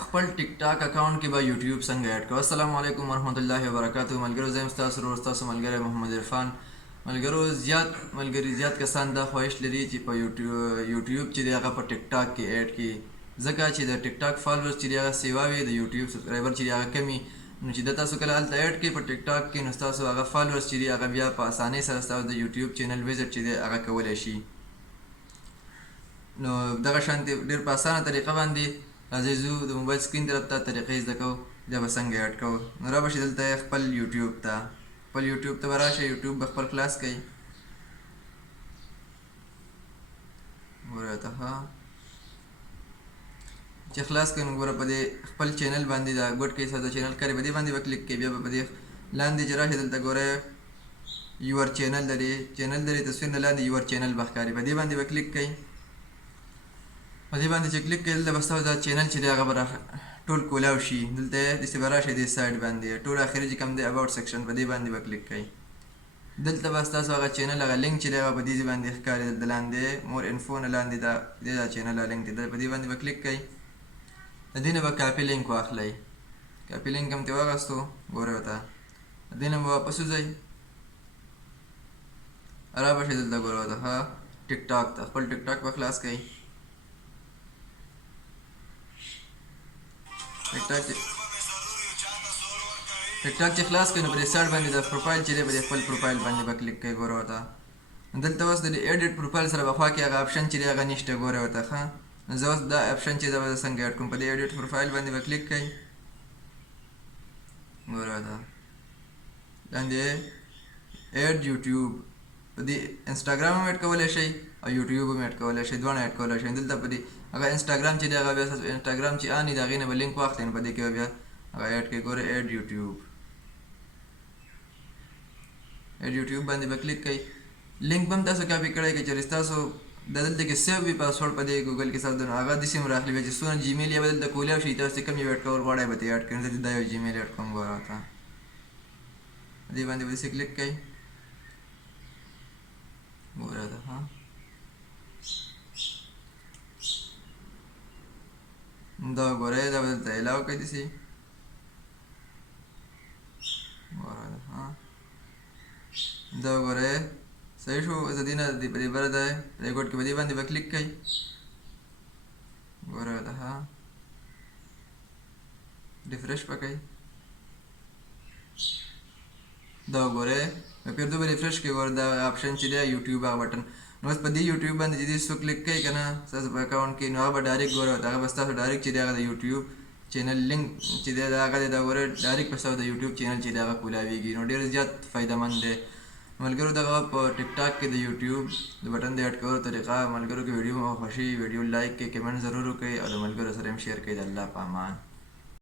خپل ټیک ټاک اکاؤنٹ کې به یوټیوب څنګه اډ کوو. السلام علیکم ورحمت الله وبرکاتہ. ملګرو زم تاسو ملګری محمد عرفان. ملګرو زیات کسان دا خواهش لري چې په یوټیوب چې هغه په ټیک ټاک کې اډ کړي، ځکه چې د ټیک ټاک فالوورز چې هغه سیوا وي، د یوټیوب سبسکرایبر چې هغه کمی، نو چې د تاسو کله هلته اډ کړي په ټیک ټاک کې، نو تاسو هغه فالوورز چې هغه بیا په اسانۍ سره تاسو د یوټیوب چینل وزټ چې هغه کولای شي. نو دغه شانتي ډېر په اسانه طریقه باندې راځئ زو د موبایل سکرین طرف ته طریقې زده کوو، دا به څنګه اډ کوو. نو را به شئ دلته خپل یوټیوب ته به راشئ. یوټیوب به خپل خلاص کړئ. ګوره ته چې خلاص کړئ، نو ګوره په دې خپل چینل باندې دا ګوټ کې د چینل کاري په دې باندې به کلیک کړئ. بیا به په دې لاندې چې راشئ دلته ګوره یور چینل لري تصویر نه لاندې یور چینل به ښکاري، په دې باندې به کلیک کړئ. په دې باندې چې کلیک کړئ، دلته به ستاسو دا چینل چې دی هغه به ټول کولاو شي. دلته داسې به راشئ دې سایډ باندې ټول اخري چې کوم دی اباوټ سیکشن، په دې باندې به کلیک کړئ. دلته به ستاسو هغه چینل هغه لینک چې دی هغه په دې باندې ښکاري. دلته لاندې مور انفو نه لاندې دا چینل لینک دی، په دې باندې به کلیک کړئ. د دې نه به کاپي لینک واخلئ. کاپي لینک هم ترې واخیستو، ګورئ ورته. د دې نه به واپس وځئ، را به شئ دلته ګورئ ورته ټیک ټاک ته. خپل ټیک ټاک به خلاص کړئ. ټیک ټاک چې خلاص کړئ، نو په دې سایډ باندې د پروفایل چې دی په دې خپل پروفایل باندې به کلیک کړئ. ګوره ورته دلته اوس د ایډیټ پروفایل سره به خوا کې هغه آپشن چې دی هغه نشته. ګوره ورته زه اوس دا آپشن چې دا به څنګه اډ کوم، په دې ایډیټ پروفایل باندې به کلیک کړئ. ګوره ورته لاندې ایډ یوټیوب، په دې انسټاګرام هم اډ کولی شئ او یوټیوب هم اډ کولی شئ، دواړه اډ کولی شئ. دلته په دې هغه انسټاګرام چې دی هغه بیا انسټاګرام چې آن وي د هغې نه به لینک واخلئ، نو په دې کې به بیا هغه اډ کړئ. ګوره ایډ یوټیوب باندې به کلیک کړئ. لینک به هم تاسو کاپي کړئ که چېرې ستاسو د دلته کې سیو وي پاسورډ په دې ګوګل کې ستاسو، نو هغه داسې هم راخلي بیا چې څونه جیمیل یې به دلته کولی شئ. تاسو چې کوم یو اډ کول غواړئ به ترې اډ کړئ. زه دا یو جیمیل اډ کوم. ګوره ورته دې باندې به داسې کلیک کړئ. ګوره ورته دا ګورئ دا به دلته الاو کړئ داسې. دا ګورئ صحیح شو. زه دې نه په دې بره دی په دې ګوټ کې په دې باندې به کلیک کړئ. ګوره ورته ریفریش به کوئ. دا ګورئ پرېږدو به ریفریش کړئ. ګوره دا آپشن چې دی یوټیوب هغه بټن، نو اوس په دې یوټیوب باندې چې دې څو کلیک کوئ که نه ستاسو په اکاونټ کې، نو هغه به ډایرکټ ګوره هغه به ستاسو ډایرکټ چې دی هغه د یوټیوب چینل لینک چې دی هغه دی دا ګوره ډایرکټ په ستاسو د یوټیوب چینل چې دی هغه کولاویږي. نو ډېر زیات فایده مند دی. ملګرو دغه په ټیک ټاک کې د یوټیوب د بټن د اډ کولو طریقه ملګرو کې ویډیو مو خوښي، ویډیو لایک کړئ، کمنټ ضرور وکړئ او د ملګرو سره هم شیر کړئ. د الله په امان.